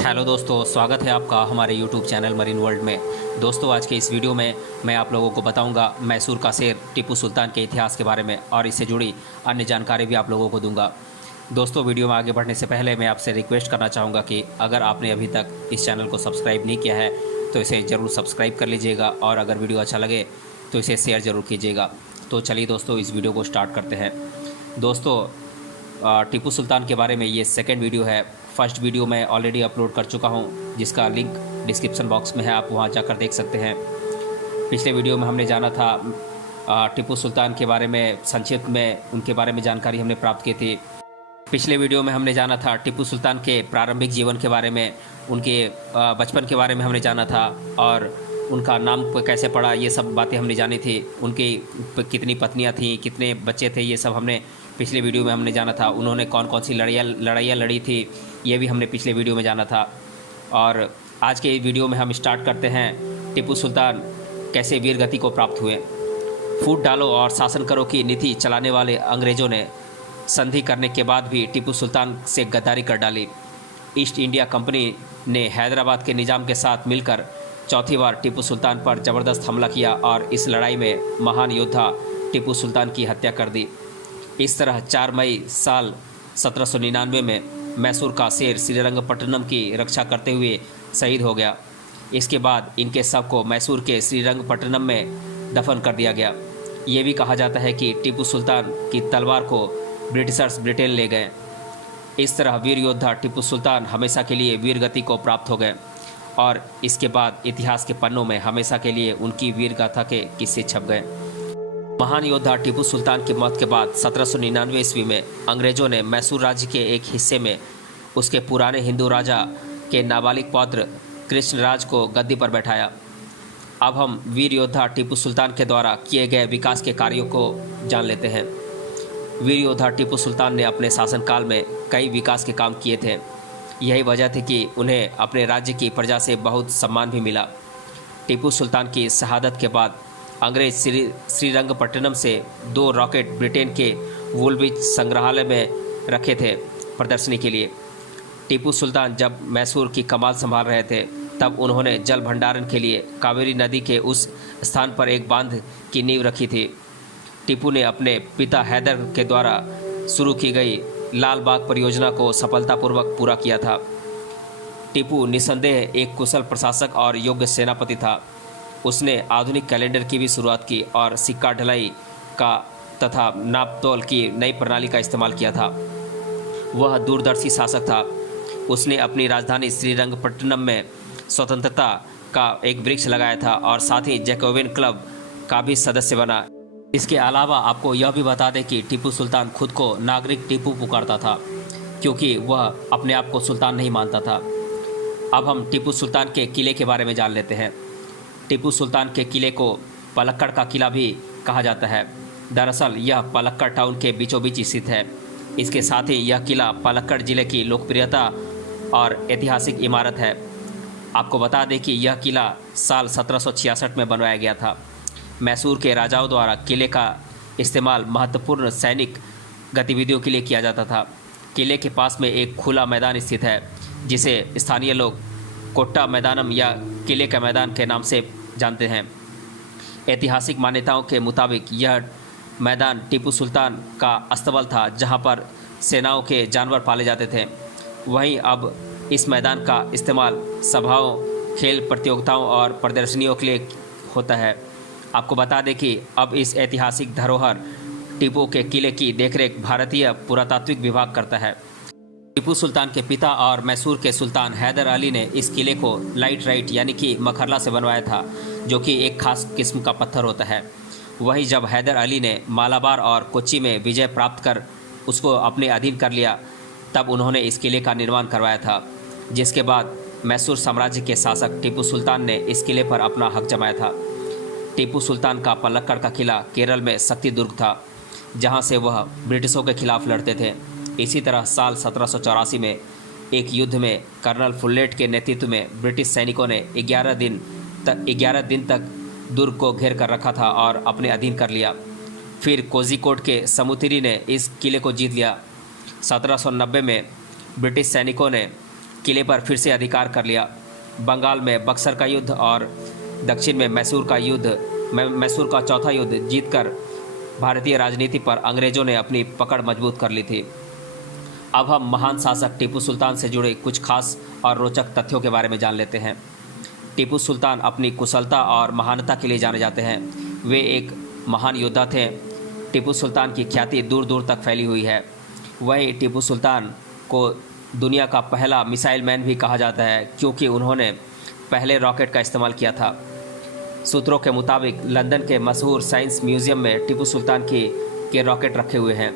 Hello दोस्तों, स्वागत है आपका हमारे यूट्यूब चैनल मरीन वर्ल्ड में। दोस्तों, आज के इस वीडियो में मैं आप लोगों को बताऊंगा मैसूर का शेर टीपू सुल्तान के इतिहास के बारे में और इससे जुड़ी अन्य जानकारी भी आप लोगों को दूंगा। दोस्तों, वीडियो में आगे बढ़ने से पहले मैं आपसे रिक्वेस्ट करना चाहूँगा कि अगर आपने अभी तक इस चैनल को सब्सक्राइब नहीं किया है तो इसे ज़रूर सब्सक्राइब कर लीजिएगा और अगर वीडियो अच्छा लगे तो इसे शेयर ज़रूर कीजिएगा। तो चलिए दोस्तों, इस वीडियो को स्टार्ट करते हैं। दोस्तों, टीपू सुल्तान के बारे में ये सेकंड वीडियो है। फर्स्ट वीडियो मैं ऑलरेडी अपलोड कर चुका हूँ, जिसका लिंक डिस्क्रिप्शन बॉक्स में है, आप वहाँ जाकर देख सकते हैं। पिछले वीडियो में हमने जाना था टीपू सुल्तान के बारे में, संक्षिप्त में उनके बारे में जानकारी हमने प्राप्त की थी। पिछले वीडियो में हमने जाना था टीपू सुल्तान के प्रारंभिक जीवन के बारे में, उनके बचपन के बारे में हमने जाना था और उनका नाम कैसे पड़ा, ये सब बातें हमने जानी थी। उनकी कितनी पत्नियां थीं, कितने बच्चे थे, ये सब हमने पिछले वीडियो में हमने जाना था। उन्होंने कौन कौन सी लड़ाइयाँ लड़ी थी, ये भी हमने पिछले वीडियो में जाना था। और आज के वीडियो में हम स्टार्ट करते हैं टीपू सुल्तान कैसे वीर गति को प्राप्त हुए। फूट डालो और शासन करो की नीति चलाने वाले अंग्रेज़ों ने संधि करने के बाद भी टीपू सुल्तान से गद्दारी कर डाली। ईस्ट इंडिया कंपनी ने हैदराबाद के निज़ाम के साथ मिलकर चौथी बार टीपू सुल्तान पर ज़बरदस्त हमला किया और इस लड़ाई में महान योद्धा टीपू सुल्तान की हत्या कर दी। इस तरह 4 मई साल 1799 में मैसूर का शेर श्रीरंगपट्टनम की रक्षा करते हुए शहीद हो गया। इसके बाद इनके शव को मैसूर के श्रीरंगपट्टनम में दफन कर दिया गया। ये भी कहा जाता है कि टीपू सुल्तान की तलवार को ब्रिटिशर्स ब्रिटेन ले गए। इस तरह वीर योद्धा टीपू सुल्तान हमेशा के लिए वीर गति को प्राप्त हो गए और इसके बाद इतिहास के पन्नों में हमेशा के लिए उनकी वीर गाथा के किस्से छप गए। महान योद्धा टीपू सुल्तान की मौत के बाद 1799 ईस्वी में अंग्रेज़ों ने मैसूर राज्य के एक हिस्से में उसके पुराने हिंदू राजा के नाबालिग पौत्र कृष्णराज को गद्दी पर बैठाया। अब हम वीर योद्धा टीपू सुल्तान के द्वारा किए गए विकास के कार्यों को जान लेते हैं। वीर योद्धा टीपू सुल्तान ने अपने शासनकाल में कई विकास के काम किए थे। यही वजह थी कि उन्हें अपने राज्य की प्रजा से बहुत सम्मान भी मिला। टीपू सुल्तान की शहादत के बाद अंग्रेज श्रीरंगपट्टनम से 2 रॉकेट ब्रिटेन के वुलविच संग्रहालय में रखे थे प्रदर्शनी के लिए। टीपू सुल्तान जब मैसूर की कमान संभाल रहे थे तब उन्होंने जल भंडारण के लिए कावेरी नदी के उस स्थान पर एक बांध की नींव रखी थी। टीपू ने अपने पिता हैदर के द्वारा शुरू की गई लाल बाग परियोजना को सफलतापूर्वक पूरा किया था। टीपू निस्संदेह एक कुशल प्रशासक और योग्य सेनापति था। उसने आधुनिक कैलेंडर की भी शुरुआत की और सिक्का ढलाई का तथा नापतोल की नई प्रणाली का इस्तेमाल किया था। वह दूरदर्शी शासक था। उसने अपनी राजधानी श्रीरंगपट्टनम में स्वतंत्रता का एक वृक्ष लगाया था और साथ ही जैकोबिन क्लब का भी सदस्य बना। इसके अलावा आपको यह भी बता दें कि टीपू सुल्तान खुद को नागरिक टीपू पुकारता था, क्योंकि वह अपने आप को सुल्तान नहीं मानता था। अब हम टीपू सुल्तान के किले के बारे में जान लेते हैं। टीपू सुल्तान के किले को पलक्कड़ का किला भी कहा जाता है। दरअसल यह पलक्कड़ टाउन के बीचों बीच स्थित है। इसके साथ ही यह किला पलक्कड़ जिले की लोकप्रियता और ऐतिहासिक इमारत है। आपको बता दें कि यह किला साल 1766 में बनवाया गया था। मैसूर के राजाओं द्वारा किले का इस्तेमाल महत्वपूर्ण सैनिक गतिविधियों के लिए किया जाता था। किले के पास में एक खुला मैदान स्थित है, जिसे स्थानीय लोग कोट्टा मैदानम या किले का मैदान के नाम से जानते हैं। ऐतिहासिक मान्यताओं के मुताबिक यह मैदान टीपू सुल्तान का अस्तबल था, जहां पर सेनाओं के जानवर पाले जाते थे। वहीं अब इस मैदान का इस्तेमाल सभाओं, खेल प्रतियोगिताओं और प्रदर्शनियों के लिए होता है। आपको बता दें कि अब इस ऐतिहासिक धरोहर टीपू के किले की देखरेख भारतीय पुरातात्विक विभाग करता है। टीपू सुल्तान के पिता और मैसूर के सुल्तान हैदर अली ने इस किले को लाइटराइट यानी कि मखरला से बनवाया था, जो कि एक खास किस्म का पत्थर होता है। वहीं जब हैदर अली ने मालाबार और कोच्चि में विजय प्राप्त कर उसको अपने अधीन कर लिया, तब उन्होंने इस किले का निर्माण करवाया था, जिसके बाद मैसूर साम्राज्य के शासक टीपू सुल्तान ने इस किले पर अपना हक जमाया था। टीपू सुल्तान का पलक्कड़ का किला केरल में शक्ति दुर्ग था, जहां से वह ब्रिटिशों के खिलाफ लड़ते थे। इसी तरह साल 1784 में एक युद्ध में कर्नल फुल्लेट के नेतृत्व में ब्रिटिश सैनिकों ने 11 दिन तक दुर्ग को घेर कर रखा था और अपने अधीन कर लिया। फिर कोझिकोड के समुद्री ने इस किले को जीत लिया। 1790 में ब्रिटिश सैनिकों ने किले पर फिर से अधिकार कर लिया। बंगाल में बक्सर का युद्ध और दक्षिण में मैसूर का चौथा युद्ध जीतकर भारतीय राजनीति पर अंग्रेजों ने अपनी पकड़ मजबूत कर ली थी। अब हम महान शासक टीपू सुल्तान से जुड़े कुछ खास और रोचक तथ्यों के बारे में जान लेते हैं। टीपू सुल्तान अपनी कुशलता और महानता के लिए जाने जाते हैं। वे एक महान योद्धा थे। टीपू सुल्तान की ख्याति दूर दूर तक फैली हुई है। वही टीपू सुल्तान को दुनिया का पहला मिसाइल मैन भी कहा जाता है, क्योंकि उन्होंने पहले रॉकेट का इस्तेमाल किया था। सूत्रों के मुताबिक लंदन के मशहूर साइंस म्यूज़ियम में टीपू सुल्तान के रॉकेट रखे हुए हैं।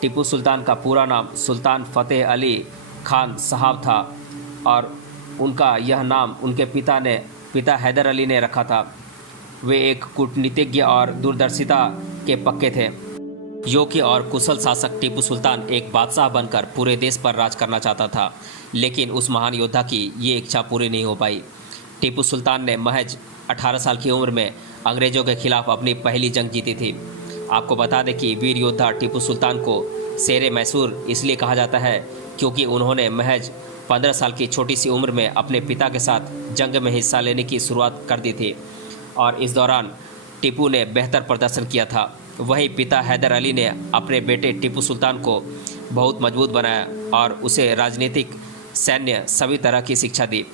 टीपू सुल्तान का पूरा नाम सुल्तान फ़तेह अली खान साहब था और उनका यह नाम उनके पिता हैदर अली ने रखा था। वे एक कूटनीतिज्ञ और दूरदर्शिता के पक्के थे। योग्य और कुशल शासक टीपू सुल्तान एक बादशाह बनकर पूरे देश पर राज करना चाहता था, लेकिन उस महान योद्धा की ये इच्छा पूरी नहीं हो पाई। टीपू सुल्तान ने महज 18 साल की उम्र में अंग्रेज़ों के खिलाफ अपनी पहली जंग जीती थी। आपको बता दें कि वीर योद्धा टीपू सुल्तान को शेर मैसूर इसलिए कहा जाता है क्योंकि उन्होंने महज 15 साल की छोटी सी उम्र में अपने पिता के साथ जंग में हिस्सा लेने की शुरुआत कर दी थी और इस दौरान टीपू ने बेहतर प्रदर्शन किया था। वहीं पिता हैदर अली ने अपने बेटे टीपू सुल्तान को बहुत मजबूत बनाया और उसे राजनीतिक, सैन्य सभी तरह की शिक्षा दी।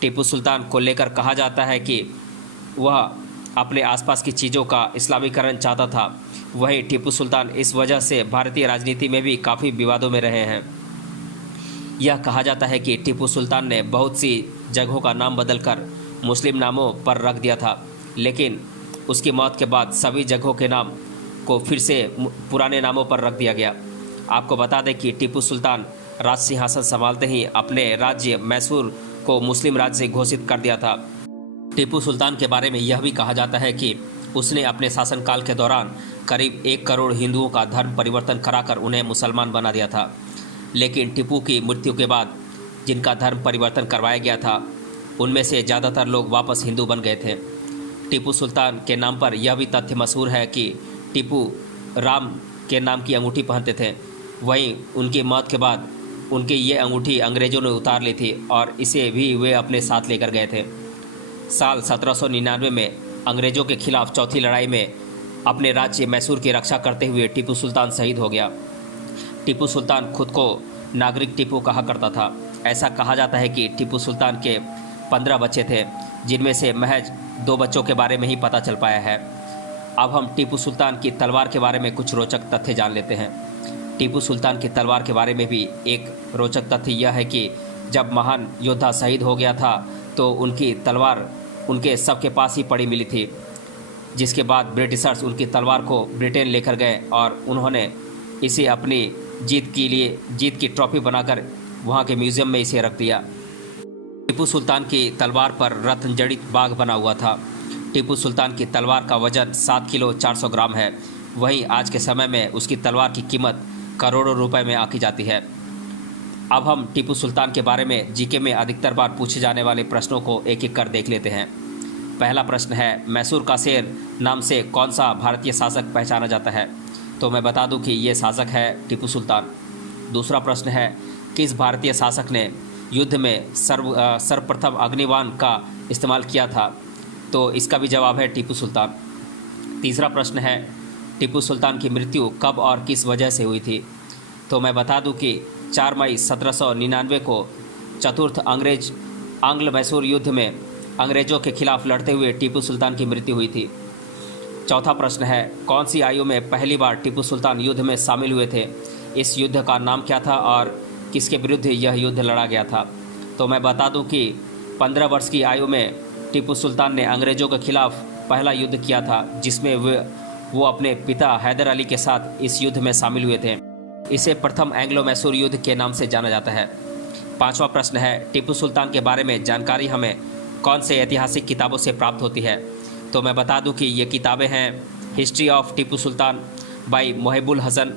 टीपू सुल्तान को लेकर कहा जाता है कि वह अपने आसपास की चीज़ों का इस्लामीकरण चाहता था। वहीं टीपू सुल्तान इस वजह से भारतीय राजनीति में भी काफ़ी विवादों में रहे हैं। यह कहा जाता है कि टीपू सुल्तान ने बहुत सी जगहों का नाम बदलकर मुस्लिम नामों पर रख दिया था, लेकिन उसकी मौत के बाद सभी जगहों के नाम को फिर से पुराने नामों पर रख दिया गया। आपको बता दें कि टीपू सुल्तान राज सिंहासन संभालते ही अपने राज्य मैसूर को मुस्लिम राज्य घोषित कर दिया था। टीपू सुल्तान के बारे में यह भी कहा जाता है कि उसने अपने शासनकाल के दौरान करीब 1 करोड़ हिंदुओं का धर्म परिवर्तन कराकर उन्हें मुसलमान बना दिया था। लेकिन टीपू की मृत्यु के बाद जिनका धर्म परिवर्तन करवाया गया था, उनमें से ज़्यादातर लोग वापस हिंदू बन गए थे। टीपू सुल्तान के नाम पर यह भी तथ्य मशहूर है कि टीपू राम के नाम की अंगूठी पहनते थे। वहीं उनकी मौत के बाद उनकी ये अंगूठी अंग्रेज़ों ने उतार ली थी और इसे भी वे अपने साथ लेकर गए थे। साल 1799 में अंग्रेज़ों के खिलाफ चौथी लड़ाई में अपने राज्य मैसूर की रक्षा करते हुए टीपू सुल्तान शहीद हो गया। टीपू सुल्तान खुद को नागरिक टीपू कहा करता था। ऐसा कहा जाता है कि टीपू सुल्तान के 15 बच्चे थे, जिनमें से महज 2 बच्चों के बारे में ही पता चल पाया है। अब हम टीपू सुल्तान की तलवार के बारे में कुछ रोचक तथ्य जान लेते हैं। टीपू सुल्तान की तलवार के बारे में भी एक रोचक तथ्य यह है कि जब महान योद्धा शहीद हो गया था तो उनकी तलवार उनके सबके पास ही पड़ी मिली थी, जिसके बाद ब्रिटिशर्स उनकी तलवार को ब्रिटेन लेकर गए और उन्होंने इसे अपनी जीत की ट्रॉफी बनाकर वहाँ के म्यूज़ियम में इसे रख दिया। टीपू सुल्तान की तलवार पर रत्न जड़ित बाघ बना हुआ था। टीपू सुल्तान की तलवार का वजन 7 किलो 400 ग्राम है। वहीं आज के समय में उसकी तलवार की कीमत करोड़ों रुपए में आंकी जाती है। अब हम टीपू सुल्तान के बारे में जीके में अधिकतर बार पूछे जाने वाले प्रश्नों को एक एक कर देख लेते हैं। पहला प्रश्न है, मैसूर का शेर नाम से कौन सा भारतीय शासक पहचाना जाता है? तो मैं बता दूं कि ये शासक है टीपू सुल्तान। दूसरा प्रश्न है, किस भारतीय शासक ने युद्ध में सर्वप्रथम अग्निबाण का इस्तेमाल किया था? तो इसका भी जवाब है टीपू सुल्तान। तीसरा प्रश्न है, टीपू सुल्तान की मृत्यु कब और किस वजह से हुई थी? तो मैं बता दूं कि 4 मई 1799 को चतुर्थ आंग्ल मैसूर युद्ध में अंग्रेज़ों के खिलाफ लड़ते हुए टीपू सुल्तान की मृत्यु हुई थी। चौथा प्रश्न है, कौन सी आयु में पहली बार टीपू सुल्तान युद्ध में शामिल हुए थे? इस युद्ध का नाम क्या था और किसके विरुद्ध यह युद्ध लड़ा गया था? तो मैं बता दूं कि 15 वर्ष की आयु में टीपू सुल्तान ने अंग्रेज़ों के खिलाफ पहला युद्ध किया था, जिसमें वो अपने पिता हैदर अली के साथ इस युद्ध में शामिल हुए थे। इसे प्रथम एंग्लो मैसूर युद्ध के नाम से जाना जाता है। पांचवा प्रश्न है, टीपू सुल्तान के बारे में जानकारी हमें कौन से ऐतिहासिक किताबों से प्राप्त होती है? तो मैं बता दूं कि ये किताबें हैं history of Tipu Sultan by Mohibbul Hasan.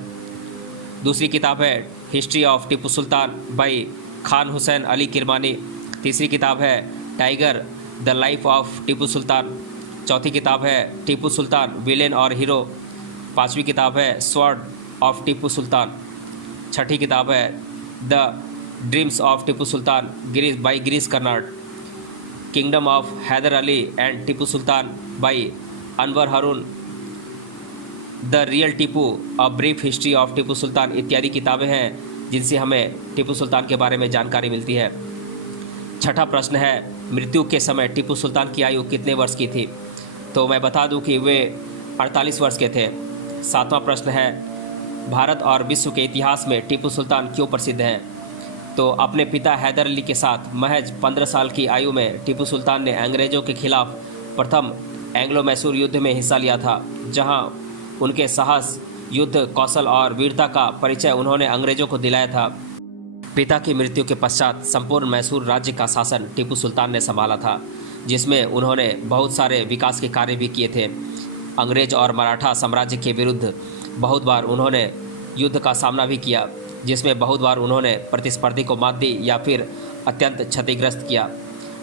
दूसरी किताब है history of Tipu Sultan by Khan Hussain Ali Kirmani. तीसरी किताब है tiger the life of Tipu Sultan. चौथी किताब है टीपू सुल्तान विलेन और हीरो। पांचवी किताब है स्वॉर्ड ऑफ टीपू सुल्तान। छठी किताब है the dreams of Tipu Sultan by Girish Karnad, kingdom of Hyder Ali and Tipu Sultan by Anwar Haroon, the real Tipu a brief history of Tipu Sultan इत्यादि किताबें हैं जिनसे हमें टीपू सुल्तान के बारे में जानकारी मिलती है। छठा प्रश्न है, मृत्यु के समय टीपू सुल्तान की आयु कितने वर्ष की थी? तो मैं बता दूं कि वे 48 वर्ष के थे। सातवां प्रश्न है, भारत और विश्व के इतिहास में टीपू सुल्तान क्यों प्रसिद्ध हैं? तो अपने पिता हैदर अली के साथ महज 15 साल की आयु में टीपू सुल्तान ने अंग्रेज़ों के खिलाफ प्रथम एंग्लो मैसूर युद्ध में हिस्सा लिया था, जहां उनके साहस, युद्ध कौशल और वीरता का परिचय उन्होंने अंग्रेज़ों को दिलाया था। पिता की मृत्यु के पश्चात संपूर्ण मैसूर राज्य का शासन टीपू सुल्तान ने संभाला था, जिसमें उन्होंने बहुत सारे विकास के कार्य भी किए थे। अंग्रेज और मराठा साम्राज्य के विरुद्ध बहुत बार उन्होंने युद्ध का सामना भी किया, जिसमें बहुत बार उन्होंने प्रतिस्पर्धी को मात दी या फिर अत्यंत क्षतिग्रस्त किया।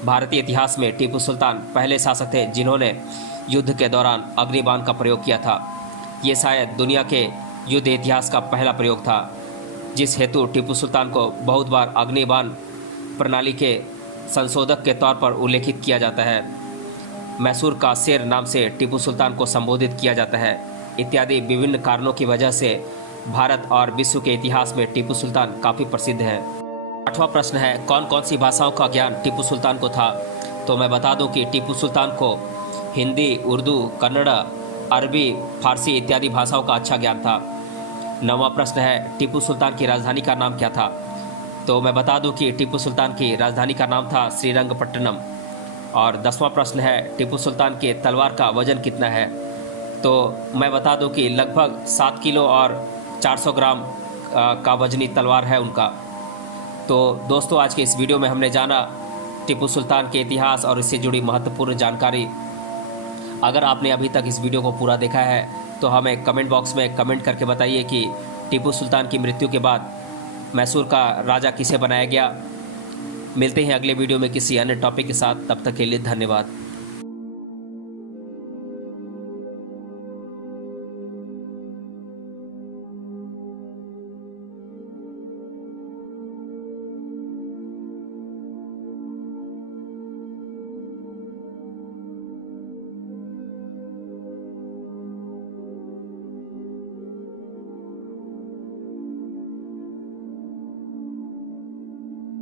भारतीय इतिहास में टीपू सुल्तान पहले शासक थे जिन्होंने युद्ध के दौरान अग्निबाण का प्रयोग किया था। ये शायद दुनिया के युद्ध इतिहास का पहला प्रयोग था, जिस हेतु टीपू सुल्तान को बहुत बार अग्निबाण प्रणाली के संशोधक के तौर पर उल्लेखित किया जाता है। मैसूर का शेर नाम से टीपू सुल्तान को संबोधित किया जाता है। इत्यादि विभिन्न कारणों की वजह से भारत और विश्व के इतिहास में टीपू सुल्तान काफ़ी प्रसिद्ध है। आठवां प्रश्न है, कौन कौन सी भाषाओं का ज्ञान टीपू सुल्तान को था? तो मैं बता दूं कि टीपू सुल्तान को हिंदी, उर्दू, कन्नड़, अरबी, फारसी इत्यादि भाषाओं का अच्छा ज्ञान था। नौवां प्रश्न है, टीपू सुल्तान की राजधानी का नाम क्या था? तो मैं बता दूं कि टीपू सुल्तान की राजधानी का नाम था श्रीरंगपट्टनम। और 10वां प्रश्न है, टीपू सुल्तान के तलवार का वजन कितना है? तो मैं बता दूं कि लगभग 7 किलो और 400 ग्राम का वजनी तलवार है उनका। तो दोस्तों, आज के इस वीडियो में हमने जाना टीपू सुल्तान के इतिहास और इससे जुड़ी महत्वपूर्ण जानकारी। अगर आपने अभी तक इस वीडियो को पूरा देखा है तो हमें कमेंट बॉक्स में कमेंट करके बताइए कि टीपू सुल्तान की मृत्यु के बाद मैसूर का राजा किसे बनाया गया। मिलते हैं अगले वीडियो में किसी अन्य टॉपिक के साथ, तब तक के लिए धन्यवाद।